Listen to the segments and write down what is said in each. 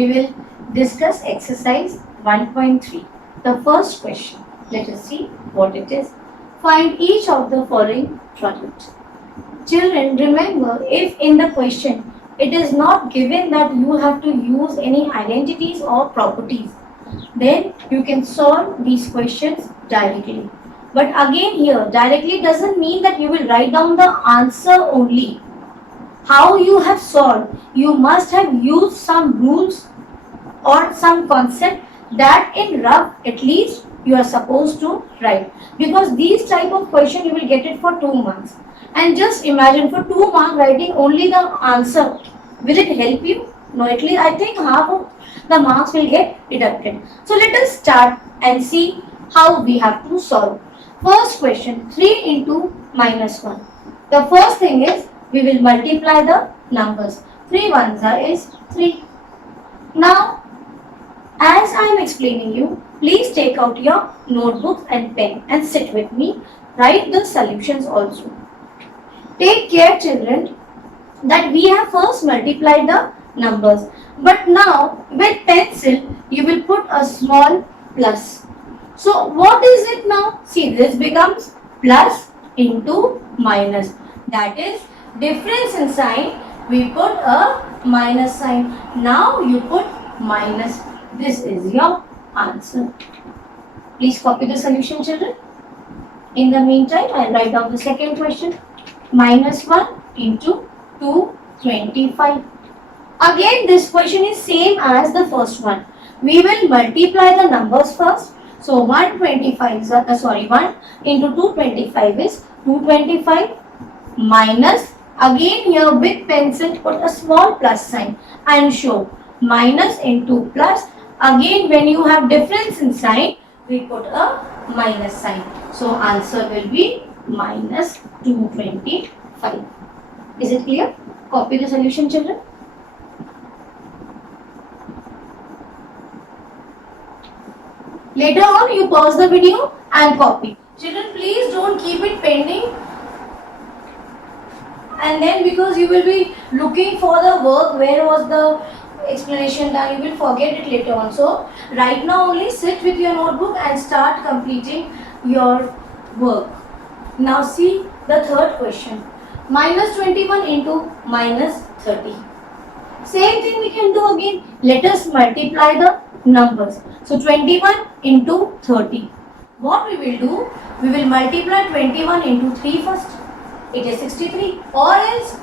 we will discuss exercise 1.3. The first question. Let us see what it is. Find each of the following product. Children, remember, if in the question it is not given that you have to use any identities or properties, then you can solve these questions directly. But again here, directly doesn't mean that you will write down the answer only. How you have solved, you must have used some rules or some concept that in rough at least you are supposed to write, because these type of question you will get it for 2 marks. And just imagine, for 2 marks writing only the answer, will it help you? No, at least I think half of the marks will get deducted. So let us start and see how we have to solve. First question, 3 into minus 1. The first thing is we will multiply the numbers. 3 ones is 3. Now, as I am explaining you, please take out your notebooks and pen and sit with me. Write the solutions also. Take care, children, that we have first multiplied the numbers. But now, with pencil, you will put a small plus. So, what is it now? See, this becomes plus into minus. That is, difference in sign, we put a minus sign. Now, you put minus. This is your answer. Please copy the solution, children. In the meantime, I will write down the second question. Minus 1 into 225. Again, this question is same as the first one. We will multiply the numbers first. So 125 is 1 into 225 is 225 minus, again here with pencil put a small plus sign and show minus into plus. Again, when you have difference in sign, we put a minus sign. So answer will be minus 225. Is it clear? Copy the solution, children. Later on, you pause the video and copy. Children, please don't keep it pending. And then, because you will be looking for the work, where was the explanation done, you will forget it later on. So, right now only sit with your notebook and start completing your work. Now see the third question. Minus 21 into minus 30. Same thing we can do again. Let us multiply the numbers. So 21 into 30. What we will do? We will multiply 21 into 3 first. It is 63. Or else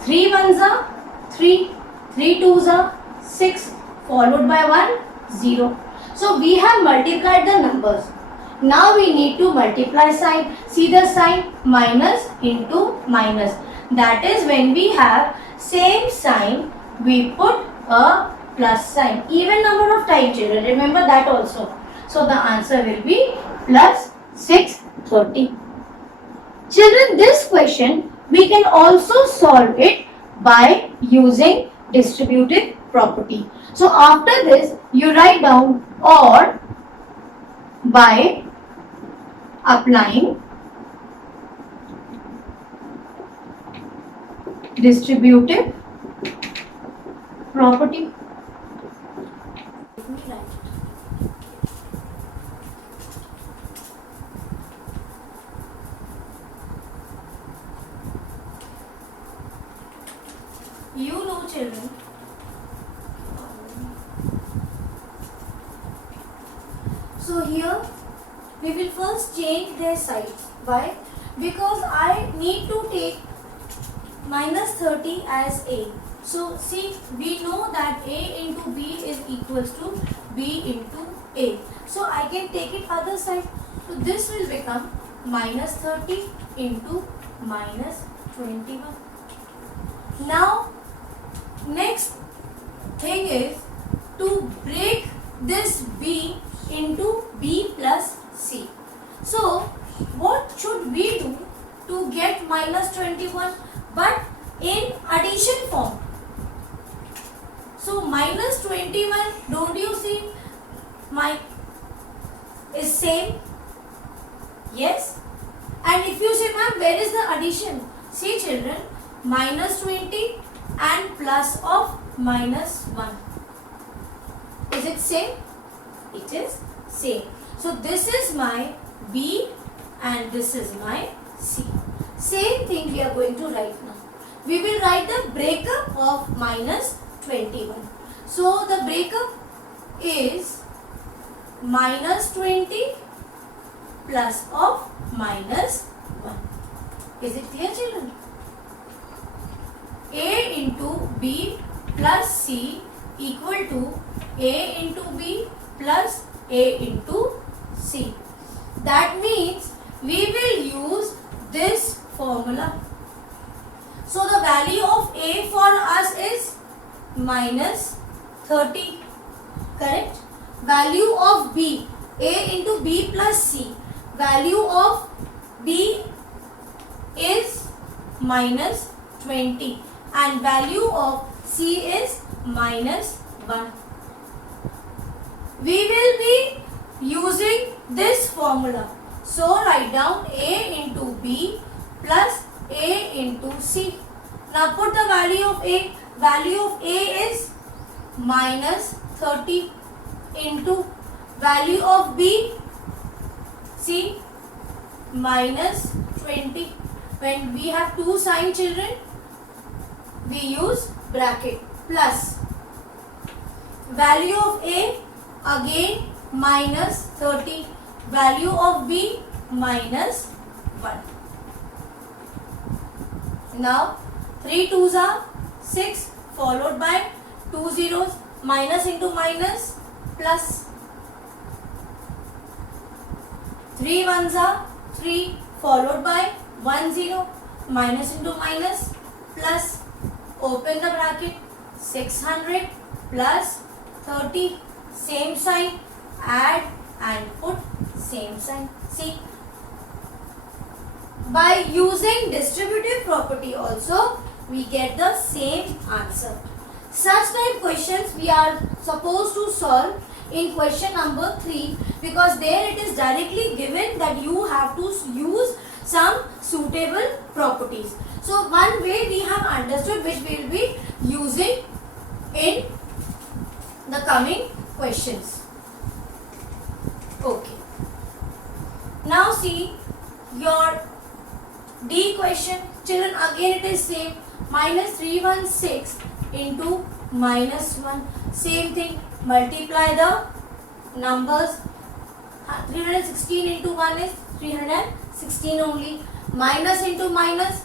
3 ones are 3, 3 twos are 6, followed by 1, 0. So we have multiplied the numbers. Now we need to multiply sign. See the sign, minus into minus. That is, when we have same sign, we put a plus sign. Even number of times, children, remember that also. So the answer will be plus 630. Children, this question we can also solve it by using distributive property. So after this, you write down or by applying distributive property. You know, children, so here we will first change their sides. Why? Because I need to take minus 30 as A. So see, we know that A into B is equals to B into A. So I can take it other side. So this will become minus 30 into minus 21. Now, next thing is to break this B into B plus C. So, what should we do to get minus 21? But in addition form. So, minus 21, don't you see my is same? Yes. And if you say, ma'am, where is the addition? See, children, minus 20 and plus of minus 1. Is it same? It is same. So this is my B and this is my C. Same thing we are going to write now. We will write the breakup of minus 21. So the breakup is minus 20 plus of minus 1. Is it clear, children? A into B plus C equal to A into B plus A into C. That means we will use this formula. So the value of A for us is minus 30. Correct? Value of B, A into B plus C. Value of B is minus 20 and value of C is minus 1. We will be using this formula. So write down A into B plus A into C. Now put the value of A. Value of A is minus 30 into value of B, C, minus 20. When we have two sign, children, we use bracket plus value of A again minus 30, value of B minus 1. Now 3 2s are 6 followed by 2 zeros, minus into minus plus. 3 1s are 3 followed by 1 0, minus into minus plus. Open the bracket. 600 plus 30, same sign, add and put same sign. See, by using distributive property also we get the same answer. Such type questions we are supposed to solve in question number 3, because there it is directly given that you have to use some suitable properties. So one way we have understood, which we will be using in the coming questions. Okay. Now see your D question. Children, again it is same. Minus 316 into minus 1. Same thing. Multiply the numbers. 316 into 1 is 316 only. Minus into minus.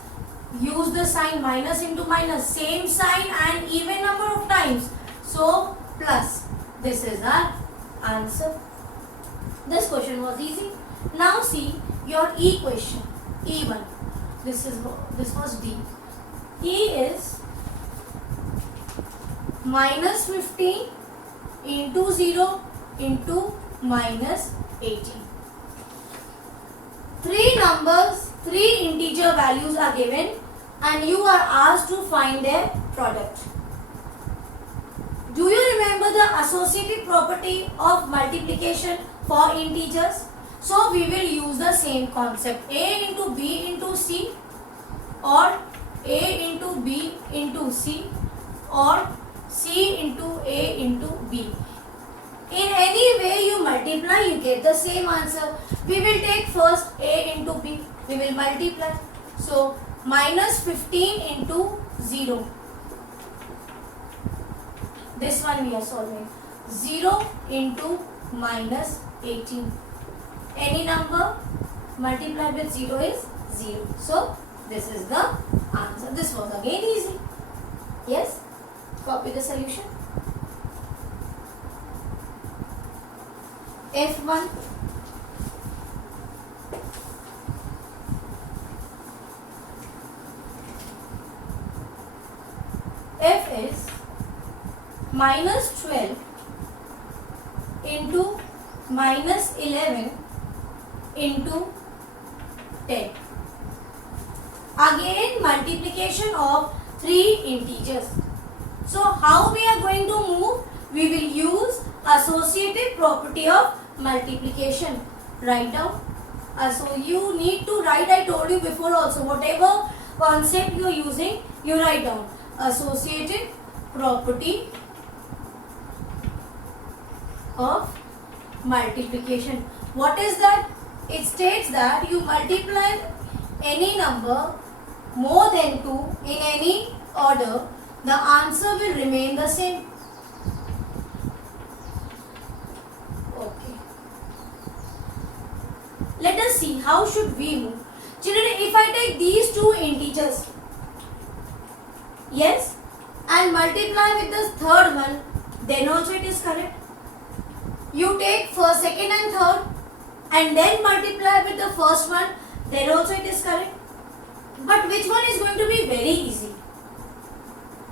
Use the sign minus into minus. Same sign and even number of times. So plus. This is our answer. This question was easy. Now see your E question. E1. This was D. E is minus 15 into 0 into minus 18. Three numbers, three integer values are given and you are asked to find their product. Do you remember the associative property of multiplication for integers? So we will use the same concept. A into B into C, or A into B into C, or C into A into B. In any way you multiply, you get the same answer. We will take first A into B. We will multiply. So minus 15 into 0. This one we are solving. 0 into minus 18. Any number multiplied with 0 is 0. So this is the answer. This was again easy. Yes? Copy the solution. F1. F is minus 12 into minus 11 into 10. Again multiplication of three integers. So how we are going to move? We will use associative property of multiplication. Write down. So you need to write, I told you before also, whatever concept you are using, you write down. Associative property of multiplication. What is that? It states that you multiply any number more than 2 in any order, the answer will remain the same. Okay. Let us see how should we move. Children, if I take these two integers, yes, and multiply with the third one, then also it is correct. You take first, second and third and then multiply with the first one, then also it is correct. But which one is going to be very easy?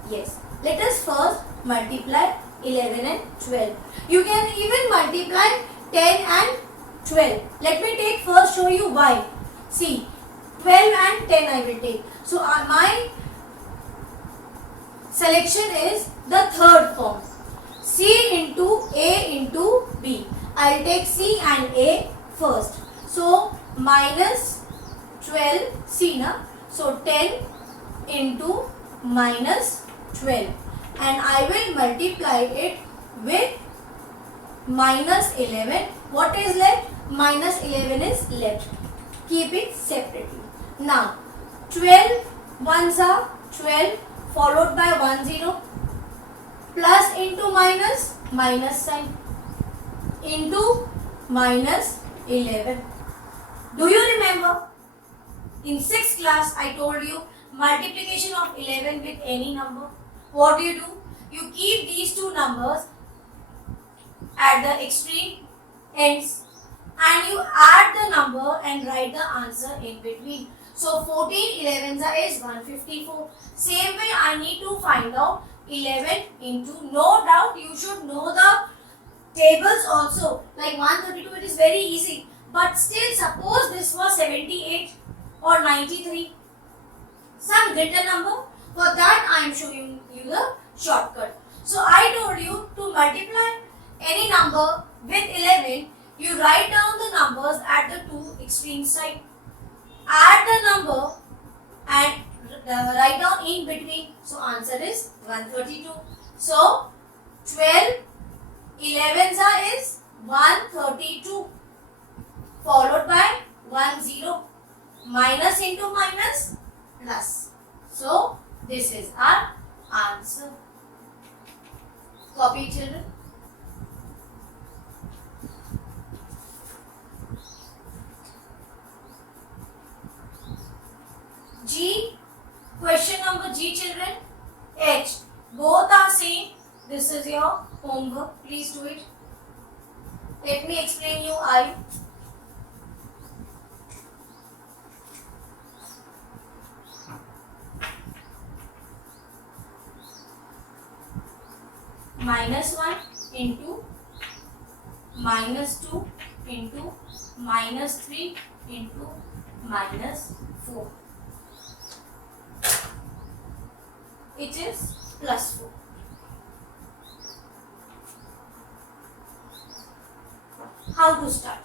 Yes, let us first multiply 11 and 12. You can even multiply 10 and 12. Let me take first, show you why. See, 12 and 10 I will take. So my selection is the third form. C into A into B. I will take C and A first. So minus 12 C na. So 10 into minus 12. And I will multiply it with minus 11. What is left? Minus 11 is left. Keep it separately. Now 12 ones are 12 followed by 1 0. Plus into minus, minus sign, into minus 11. Do you remember? In 6th class, I told you multiplication of 11 with any number. What do? You keep these two numbers at the extreme ends and you add the number and write the answer in between. So 14 11s is 154. Same way I need to find out 11 into, no doubt you should know the tables also, like 132, it is very easy, but still suppose this was 78 or 93, some greater number, for that I am showing you the shortcut. So I told you to multiply any number with 11, you write down the numbers at the two extreme side, add the number and write down in between. So answer is 132. So 12 11s is 132 followed by 1 0, minus into minus plus. So this is our answer. Copy, children. G, question number G, children. H, both are same. This is your homework. Please do it. Let me explain you I. Minus 1 into minus 2 into minus 3 into minus 4. It is plus 4. How to start?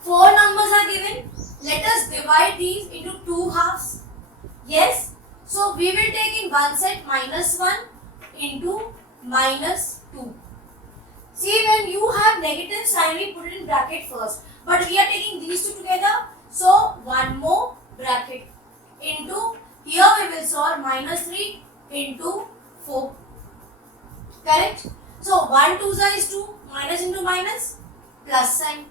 4 numbers are given. Let us divide these into 2 halves. Yes. So we will take in one set minus 1 into minus 2. See, when you have negative sign, we put it in bracket first. But we are taking these two together. So one more bracket into, here we will solve minus 3 into 4. Correct? So 1 2 is 2, minus into minus, plus sign.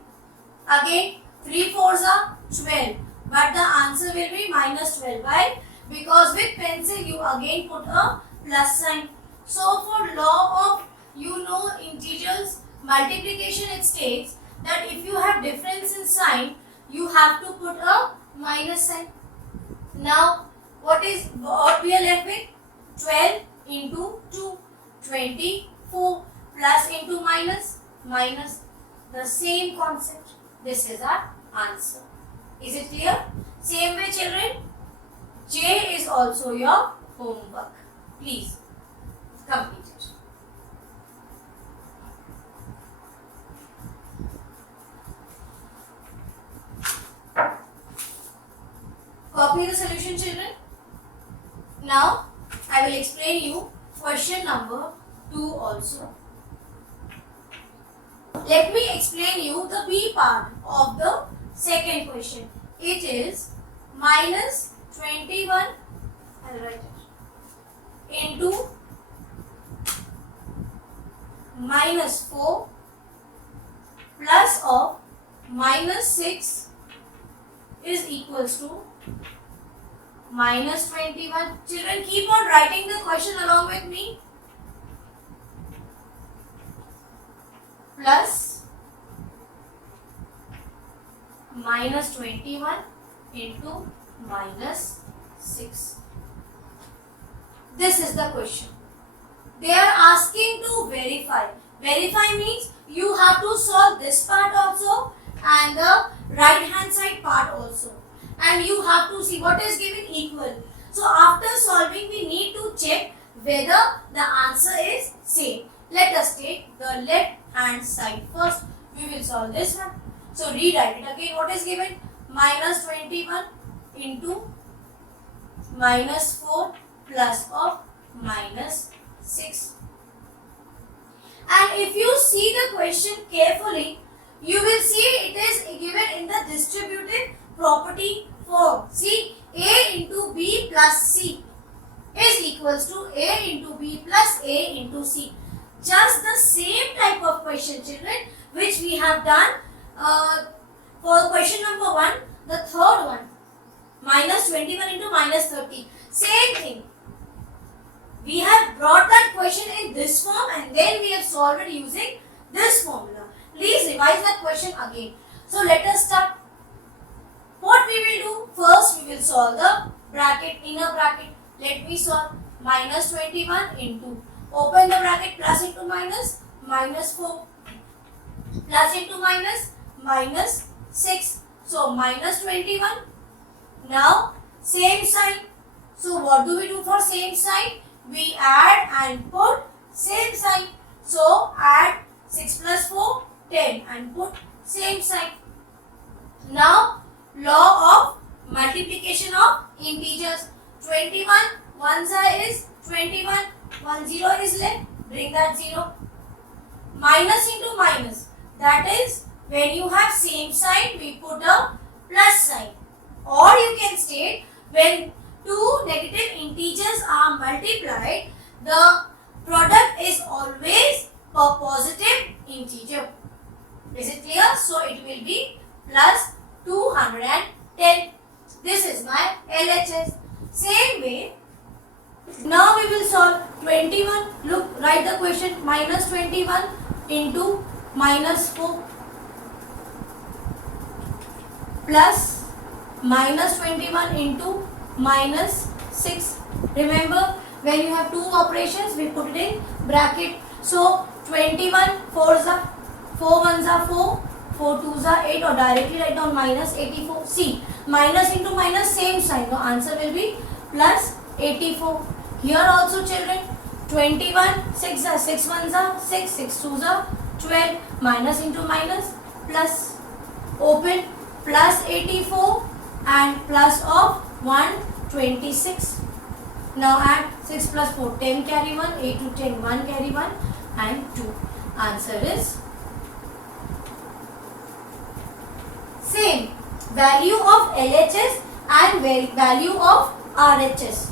Again 3 4s are 12, but the answer will be minus 12. Why? Because with pencil you again put a plus sign. So for law of integers multiplication, it states that if you have difference in sign, you have to put a minus sign. Now what we are left with? 12 into 2, 24, plus into minus, minus, the same concept. This is our answer. Is it clear? Same way, children, J is also your homework. Please complete it. Copy the solution, children. Now I will explain you question number 2 also. let me explain you the B part of the second question. It is minus 21, I'll write it, into minus 4 plus of minus 6 is equals to minus 21. Children, keep on writing the question along with me. Plus minus 21 into minus 6. This is the question. They are asking to verify. Verify means you have to solve this part also and the right hand side part also. And you have to see what is given equal. So after solving we need to check whether the answer is same. Let us take the left hand side first. We will solve this one. So rewrite it again. What is given? Minus 21 into minus 4 plus of minus 6. And if you see the question carefully, you will see it is given in the distributive property form. See, A into B plus C is equals to A into B plus A into C. Just the same type of question, children, which we have done for question number 1, the third one, minus 21 into minus 30. Same thing. We have brought that question in this form and then we have solved it using this formula. Please revise that question again. So let us start. What we will do? First we will solve the bracket, inner bracket. Let me solve minus 21 into, open the bracket, plus into minus, minus 4, plus into minus, minus 6. So minus 21. Now same sign. So what do we do for same sign? We add and put same sign. So add 6 plus 4, 10 and put same sign. Now law of multiplication of integers. 21 1 is 21, 1 0 is left, bring that 0. Minus into minus, that is when you have same sign we put a plus sign. Or you can state when two negative integers are multiplied, the product is always a positive integer. Is it clear? So it will be plus 210. This is my LHS. Same way, now we will solve 21. Look, write the question, minus 21 into minus 4 plus minus 21 into minus 6. Remember, when you have two operations, we put it in bracket. So 21, 4s are 4, 1s are 4, 4 2s are 8, or directly write down minus 84. See, minus into minus, same sign. The answer will be plus 84. Here also, children, 21, 6 are 6 1s are 6, 6 2s are 12. Minus into minus, plus, open, plus 84 and plus of 126. Now add 6 plus 4, 10 carry 1, 8 to 10, 1 carry 1 and 2. Answer is same. Value of LHS and value of RHS.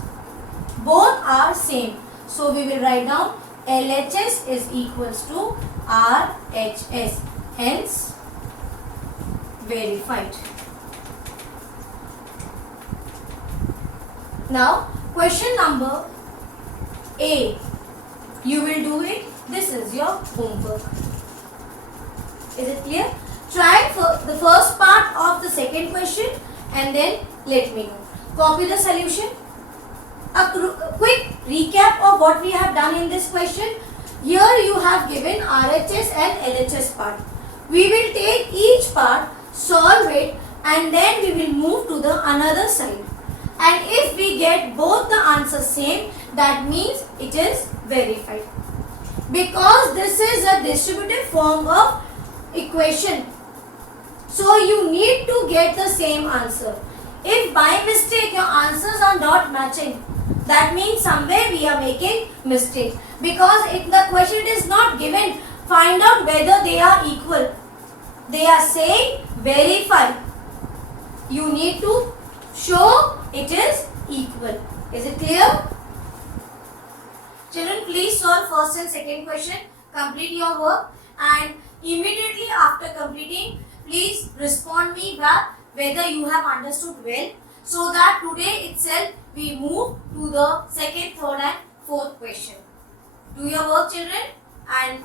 Both are same. So we will write down LHS is equals to RHS. Hence verified. Now question number A. You will do it. This is your homework. Is it clear? Try for the first part of the second question and then let me know. Copy the solution. A quick recap of what we have done in this question. Here you have given RHS and LHS part. We will take each part, solve it and then we will move to the another side. And if we get both the answers same, that means it is verified. Because this is a distributive form of equation, so you need to get the same answer. If by mistake your answers are not matching, that means somewhere we are making mistake. Because if the question is not given find out whether they are equal. They are saying verify. You need to show it is equal. Is it clear? Children, please solve first and second question. Complete your work and immediately after completing, please respond me back whether you have understood well, so that today itself we move to the second, third and fourth question. Do your work, children, and